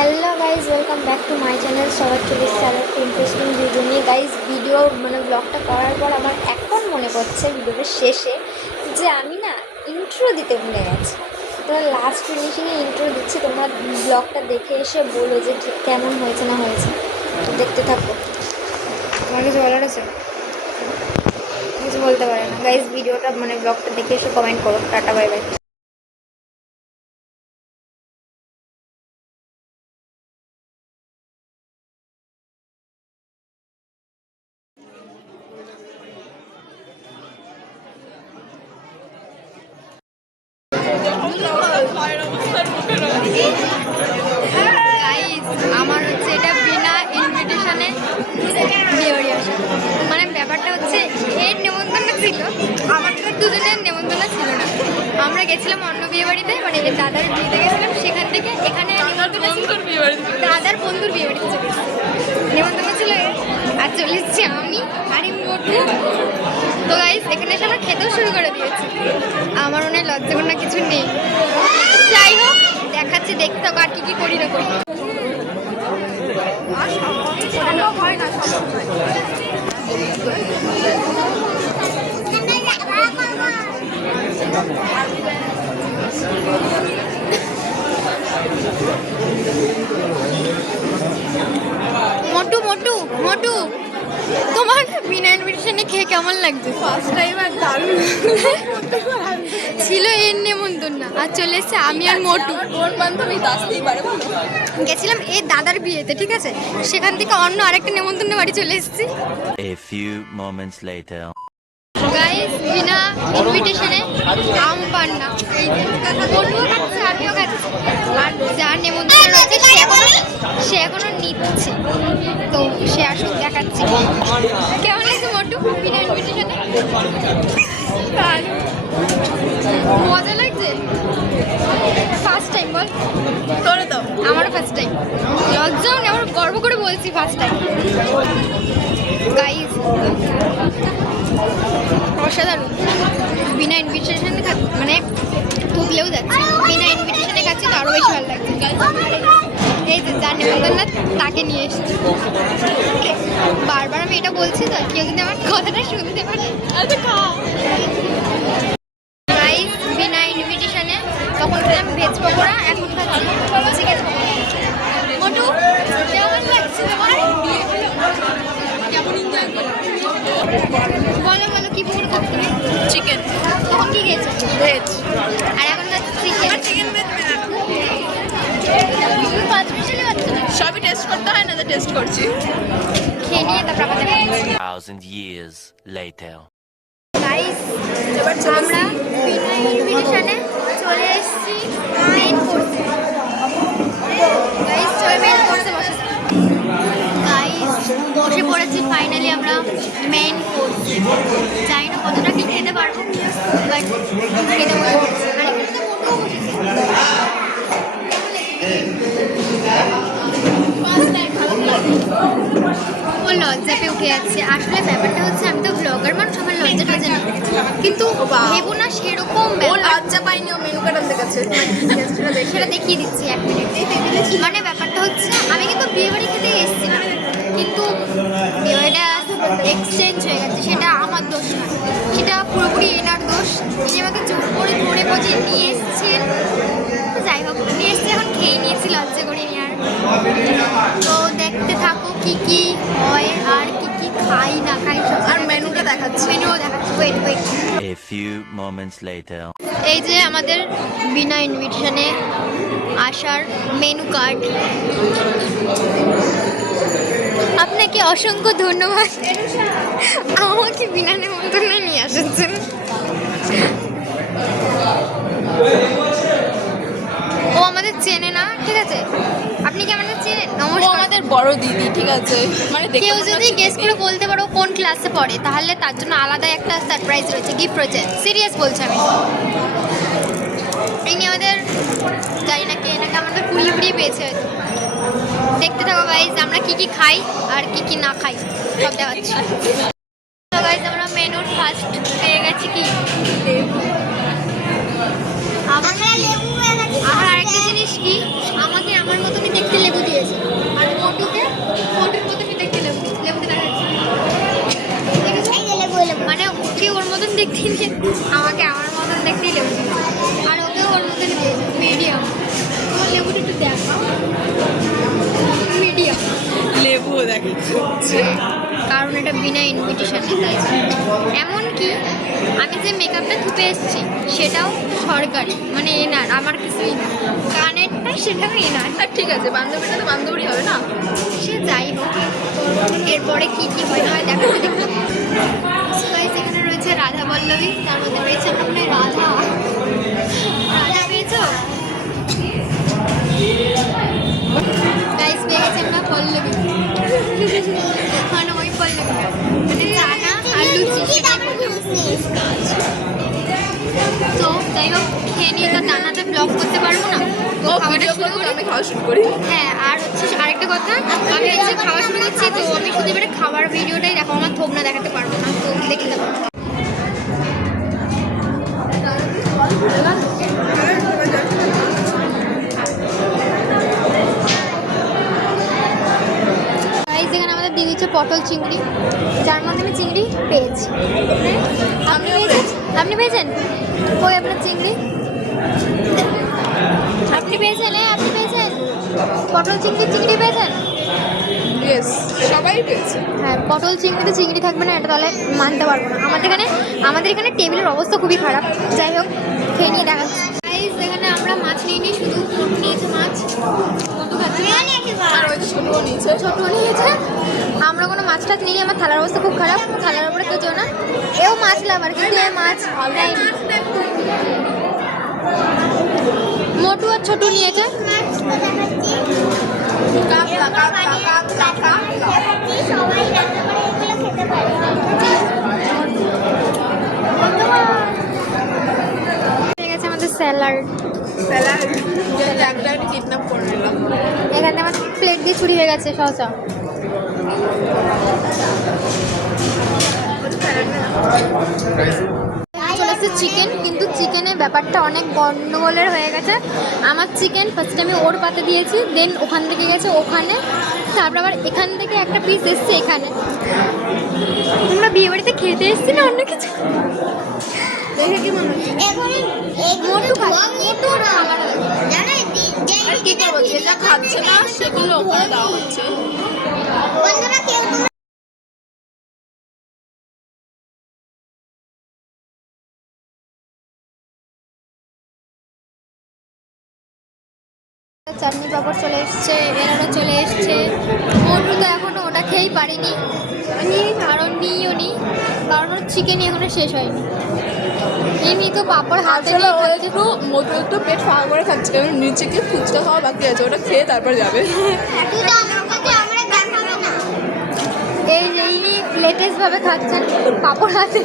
Hello guys, welcome back to my channel. সবার চলে এসেছে আর একটা ইন্টারেস্টিং ভিডিও নিয়ে। গাইজ ভিডিও ব্লগটা করার পর আমার এখন মনে পড়ছে ভিডিওটার শেষে যে আমি না ইন্ট্রো দিতে ভুলে গেছি। তোমরা লাস্ট ফিনিশিংয়ে ইন্ট্রো দিচ্ছি, তোমরা ব্লগটা দেখে এসে বলো যে ঠিক কেমন হয়েছে না হয়েছে। দেখতে থাকো। তোমার কিছু বলার আছে? কিছু বলতে পারে না গাইজ। ভিডিওটা ব্লগটা দেখে এসে কমেন্ট করো। Tata, bye bye. আমার হচ্ছে এটা বিনা ইনভিটেশনে বিয়ে বাড়ি আসা। ব্যাপারটা হচ্ছে এর নেমন্তন্ন ছিল, আমাদের দুজনের নেমন্তন্ন ছিল না। আমরা গেছিলাম অন্য বিয়ে বাড়িতে, এর দাদার বিয়েতে গেছিলাম। সেখান থেকে এখানে দাদার বন্ধুর বিয়ে বাড়িতে চলে এসেছি। নেমন্তন্ন ছিল আর চলে এসেছি আমি আর মোটু। তো গাইস এখানে এসে আমরা খেতেও শুরু করে দিয়েছি। আমার মনে হয় লজ্জা কোনো কিছু নেই। যাই হোক, দেখাচ্ছি, দেখতে হোক আর কি করি না করি। মোটু মোটু মোটু, তোমার বিনা ইনভিটেশনে খেয়ে কেমন লাগছে? ফার্স্ট টাইম আর দারুণ ছিল এর নেমন্তন্ন আর চলে এসছে আমি আর মোটু। কোন বান্ধবী আসতেই পারে? গেছিলাম এই দাদার বিয়েতে, ঠিক আছে? সেখান থেকে অন্য আরেকটা নেমন্তন্ন বাড়ি চলে এসেছি। A few moments later. Guys বিনা ইনভিটেশনে আম পান্না, এই যে মোটুও খাচ্ছে আমিও খাচ্ছি। আর যার নেমন্তন্ন রয়েছে সে এখনো নিচ্ছে, তো সে আসুক, দেখাচ্ছি কেমন লাগছে মোটু বিনা ইনভিটেশনে। মজা লাগছে। ফার্স্ট টাইম বল করে দাও। আমারও ফার্স্ট টাইম। লজ্জাও নেই, আমার গর্ব করে বলছি ফার্স্ট টাইম। গাইস অসাধারণ। বিনা ইনভিটেশনে তুকলেও যাচ্ছে, বিনা ইনভিটেশনে খাচ্ছি তো আরও বেশি ভালো লাগছে। এই যে যার নেমন্তন্ন তাকে নিয়ে এসেছি। বারবার আমি এটা বলছি তো কেউ যদি আমার কথাটা শুনতে পারে। গাইস বিনা ইনভিটেশনে তখন খেলাম ভেজ পকোড়া, এখন খাচ্ছি চিকেন পকোড়া। মোটু কেমন লাগছে তোমার? বলো বলো, কি পকোড়া খাচ্ছ তুমি? চিকেন। তখন কি খেয়েছো? ভেজ। আর এখন খাচ্ছি চিকেন। চিকেন ভেজ 5 মিনিটে খাচ্ছো না? সবই টেস্ট করতে হয় না, তো টেস্ট করছি। খেয়ে নিয়ে তারপর আবার দেখাচ্ছি। 1,000 years later. গাইস আমরা বিনা ইনভিটেশনে চলে এসেছি মেইন কোর্সে। গাইস চলে মেইন কোর্সে বসে। গাইস বসে পড়েছি ফাইনালি আমরা মেইন কোর্সে। জানি না কতটা কি খেতে পারবো, বাট খেতে বসেছি। আর এখানে তো মোটেও ও লজ্জা পেয়ে উঠে যাচ্ছে। আসলে ব্যাপারটা হচ্ছে আমি তো ব্লগার মানুষ, আমার লজ্জাটা জানি, কিন্তু ভেবো না সেরকম ও লজ্জা পাইনি, ও মেনু কার্ড আনতে গেছে। সেটা দেখিয়ে দিচ্ছি 1 মিনিট। ব্যাপারটা হচ্ছে আমি কিন্তু বিয়ে বাড়ি খেতে এসেছিলাম, কিন্তু বিয়ে বাড়িটা এক্সচেঞ্জ হয়ে গেছে। সেটা আমার দোষ নয়, সেটা পুরোপুরি এনার দোষ। তিনি আমাকে জোর করে ধরে বসিয়ে নিয়ে এসেছেন। যাই হোক, নিয়ে এসেছি, এখন খেয়ে নিয়েছি, লজ্জা করিনি আর। তো দেখতে থাকো কি কি হয় আর কি কি খাই না খাই সব। আর মেনুটা দেখাচ্ছি। মেনুও দেখাচ্ছি, wait wait. A few moments later. এই যে আমাদের বিনা ইনভিটেশনে আসার মেনু কার্ড। আপনাকে অসংখ্য ধন্যবাদ আমাকে বিনা নেমন্তন্ন নিয়ে এসেছেন। ও আমাদের চেনে না, ঠিক আছে? আপনি কি আমাদের চেনেন? ও নমস্কার। আমাদের বড় দিদি, ঠিক আছে? কেউ যদি গেস করে বলতে পারো কোন ক্লাসে পড়ে, তাহলে তার জন্য আলাদা একটা সারপ্রাইজ রয়েছে, গিফট রয়েছে। সিরিয়াস বলছি আমি। ইনি আমাদের, জানি না কে, এনাকে আমাদের পুড়িয়ে পুড়িয়ে পেয়েছে হয়তো। দেখতে থাকো গাইজ আমরা কি কি খাই আর কি কি না খাই, সব দেখাচ্ছি। গাইজ আমরা মেনুর ফার্স্ট পেয়ে গেছি কি আমার আরেকটা জিনিস কি, আমাকে আমার মতনই দেখতে লেবু এটা বিনা ইনভিটেশনে তাই এমনকি আমি যে মেকআপটা ধুপে এসেছি সেটাও সরকারি, মানে এনার, আমার কিছুই না। কানেরটা সেটাও এনার। আর ঠিক আছে, বান্ধবীটা তো বান্ধবী হবে না। সে যাই হোক, এরপরে কি কি হয় না হয় দেখাতে দেখতে। এখানে রয়েছে রাধা পল্লবী, তার মধ্যে রয়েছে আপনার রাধা। রাধা পেয়েছো গাইস? পেয়ে গেছে আমরা পল্লবী, মানে ওই পল্লবী, মানে চানা আর লুচি। তো যাই হোক, খেয়ে নিয়ে তো টানাতে ব্লগ করতে পারবো না, তো ও খাওয়াটা ভিডিও শুরু করবো, করি। আমি খাওয়া শুরু করি। হ্যাঁ, আর হচ্ছে আরেকটা কথা, আমি হচ্ছে খাওয়া শুরু করছি, তো আমি শুধু এবারে খাবার ভিডিওটাই দেখাবো, আমার থোপ না দেখাতে পারবো না, তো দেখে দেবো। যেখানে আমাদের দিয়ে দিচ্ছে পটল চিংড়ি, যার মধ্যে আমি চিংড়ি পেয়েছি। আপনি পেয়েছেন? আপনি পেয়েছেন? ওই আপনার চিংড়ি আপনি পেয়েছেন? হ্যাঁ, আপনি পেয়েছেন পটল চিংড়ি পেয়েছেন? ইয়েস, সবাই পেয়েছে। হ্যাঁ, পটল চিংড়িতে চিংড়ি থাকবে না, এটা তাহলে মানতে পারবো না। আমাদের এখানে টেবিলের অবস্থা খুবই খারাপ। যাই হোক, খেয়ে নিয়ে দেখাচ্ছি। এখানে আমরা মাছ নিইনি, শুধু নিয়েছে মাছ। কত খাচ্ছে? আর ওই ছোটও নিয়েছে। ছোটো নিয়েছে। আমরা কোনো মাছ টাছ নিই, আমার থালার অবস্থা খুব খারাপ। থালার উপরে কেউ যেও না। এও মাছ লাভার, কিন্তু এ মাছ নেয়নি। মোটু আর ছোটু নিয়েছে। গেছে আমাদের স্যালাড। কিডন্যাপ করে নিলাম। এখানে আমার প্লেট দিয়ে চুরি হয়ে গেছে সহসা। চলে এসেছে চিকেন, কিন্তু চিকেনের ব্যাপারটা অনেক গন্ডগোলের হয়ে গেছে। আমার চিকেন ফার্স্টে আমি ওর পাতে দিয়েছি, দেন ওখান থেকে গেছে ওখানে, তারপর আবার এখান থেকে একটা পিস এসছে এখানে। আমরা বিয়ে বাড়িতে খেতে এসেছি না অন্য কিছু। দেখে কি মনে হচ্ছে? মোটু খাবার আর কি করবো, যে যা খাচ্ছে না সেগুলো ওখানে দেওয়া হচ্ছে। চাটনি পাপড় চলে এসছে, এনারও চলে এসছে। মোটু তো এখনো ওটা খেয়েই পারিনি, কারণ নিইও নি, কারণ ওর চিকেনই এখনো শেষ হয়নি। এমনি তো পাপড় হাতে আসলে নিয়ে ও খাচ্ছে। একটু মোটু একটু পেট ফাঁকা করে খাচ্ছে, কারণ নিচে গিয়ে ফুচকা খাওয়া বাকি আছে, ওটা খেয়ে তারপর যাবে। এই যে ইনি লেটেস্ট ভাবে খাচ্ছেন পাপড় হাতে।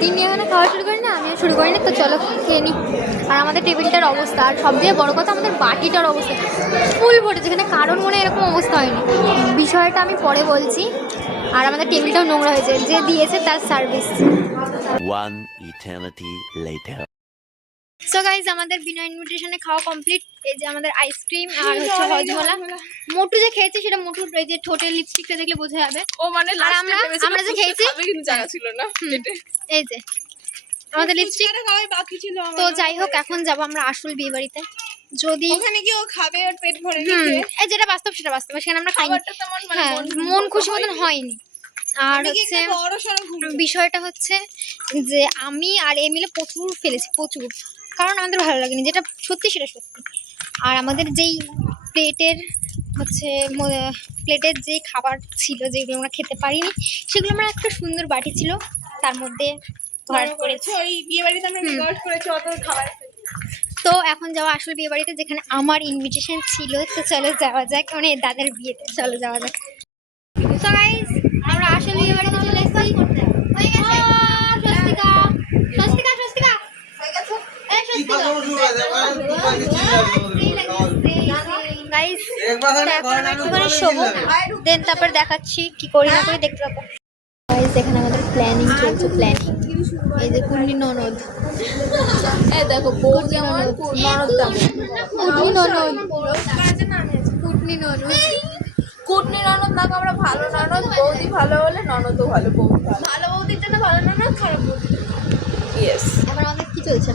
তিনি এখানে খাওয়া শুরু করেন না, আমিও শুরু করিনি, তো চলো খেয়ে নিই। আর আমাদের টেবিলটার অবস্থা, আর সবচেয়ে বড় কথা আমাদের বাটিটার অবস্থা ফুল ভরে, যেখানে কারণ মনে এরকম অবস্থা হয়নি। বিষয়টা আমি পরে বলছি। আর আমাদের টেবিলটাও নোংরা হয়েছে, যে দিয়েছে তার service. One eternity later. So guys, আমাদের বিনা ইনভিটেশনে খাওয়া কমপ্লিট। এই যে আমাদের আইসক্রিম আর হচ্ছে হজমলা। মোটু যে খেয়েছে সেটা মোটুর এই যে ঠোঁটের লিপস্টিকটা দেখলে বোঝা যাবে। ও মানে আর আমরা যে খেয়েছি, কিন্তু জায়গা ছিল না পেটে। এই যে আমাদের লিপস্টিক। খাওয়াই বাকি ছিল। তো যাই হোক, এখন যাব আমরা আসল বিয়ে বাড়িতে। যদি ওখানে কি ও খাবে আর পেট ভরে এই যেটা বাস্তব সেটা বাস্তব, সেখানে আমরা খাইনি। খাবারটা তেমন মানে হ্যাঁ, মন খুশি মতন হয়নি। আর হচ্ছে বিষয়টা হচ্ছে যে আমি আর এমিলে প্রচুর ফেলেছি, প্রচুর, কারণ আমাদের ভালো লাগেনি, যেটা সত্যি সেটা সত্যি। আর আমাদের যেই প্লেটের যে খাবার ছিল, যেগুলো আমরা খেতে পারিনি, সেগুলো আমরা একটা সুন্দর বাটি ছিল, তার মধ্যে ভরাট করেছি। ওই বিয়ে বাড়িতে আমরা রেকর্ড করেছি অত খাবার। তো এখন যাওয়া আসল বিয়ে বাড়িতে, যেখানে আমার ইনভিটেশন ছিল। তো চলো যাওয়া যাক, মানে দাদার বিয়েতে চলো যাওয়া যাক। তো গাইস, আমরা আসল বিয়ে বাড়িতে চলে এসেছি। স্বস্তিকা, স্বস্তিকা, স্বস্তিকা, এই স্বস্তিকা। গাইস, এখন আমি একটুখানি শোবো, দেন তারপর দেখাচ্ছি কি করি না করি, দেখতে পাবো। গাইস, এখানে আমাদের প্ল্যানিং চলছে, প্ল্যানিং। এই যে কুন্ডি ননদ, এই দেখো বউ যেমন ননদটা। কুটনি ননদ, কুটনি ননদ। কুটনি ননদ না, আমরা ভালো ননদ, বৌদি ভালো হলে ননদও ভালো, বৌদি ভালো বৌদির জন্য ভালো ননদ, খারাপ বৌদি। ইয়েস। এখন আমাদের কি চলছে?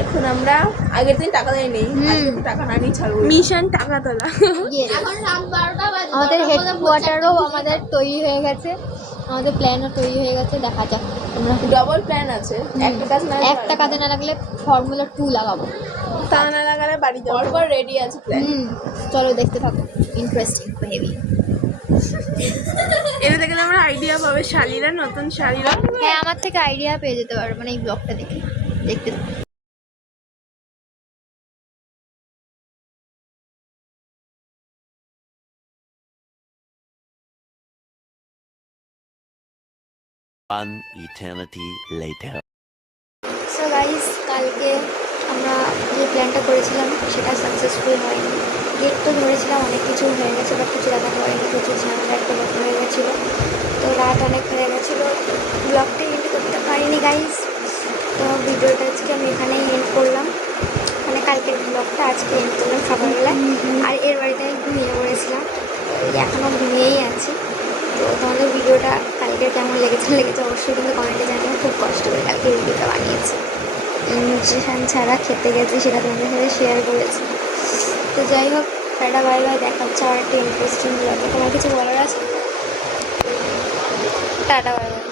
এখন আমরা আগের দিন টাকা দেয়নি, আজকে তো টাকা না নিয়ে ছাড়বো। মিশন টাকা তোলা। এখন রাত 12টা বাজে। আমাদের হেডকোয়ার্টারও আমাদের তৈরি হয়ে গেছে, আমাদের প্ল্যানও তৈরি হয়ে গেছে। দেখা যাক আমরা ডবল প্ল্যান আছে, একটা কাজ না একটা কাজে না লাগলে ফর্মুলা 2 লাগাবো। তা না লাগালে বাড়ি যাবো। পরপর রেডি আছে প্ল্যান। চলো দেখতে থাকো, ইন্টারেস্টিং হেভি। এটা থেকে আমরা আইডিয়া পাবে শাড়িরা, নতুন শাড়িরা। হ্যাঁ, আমার থেকে আইডিয়া পেয়ে যেতে পারো মানে এই ব্লগটা দেখে। দেখতে থাকো। One eternity later. So guys, কালকে আমরা যে প্ল্যানটা করেছিলাম সেটা সাকসেসফুল হয়নি। গেট তো ধরেছিলাম, অনেক কিছু হয়ে গেছে, বাট কিছু দেখাতে হয়নি, প্রচুর ঝামেলা একটা ব্যাপার হয়ে গেছিলো। তো রাত অনেক হয়ে গেছিলো, ব্লগটা এন্ড করতে পারিনি গাইস। তো ভিডিওটা আজকে আমি এখানেই এন্ড করলাম, মানে কালকের ব্লগটা আজকে এন্ড করলাম সকালবেলায়। আর এর বাড়িতে আমি ঘুমিয়ে পড়েছিলাম, তো এখনও ঘুমিয়েই আছি। তো তোমাদের ভিডিওটা কালকে কেমন লেগেছে অবশ্যই কিন্তু কমেন্টে জানিও। খুব কষ্ট করে কালকে ভিডিওটা বানিয়েছি, নিউট্রিশন ছাড়া খেতে গেছি, সেটা তোমাদের সাথে শেয়ার করেছি। তো যাই হোক, টাটা বাই বাই, দেখা হচ্ছে আর একটা ইন্টারেস্টিং ব্লগে। তোমার কিছু বলার আছে? Tata bye bye.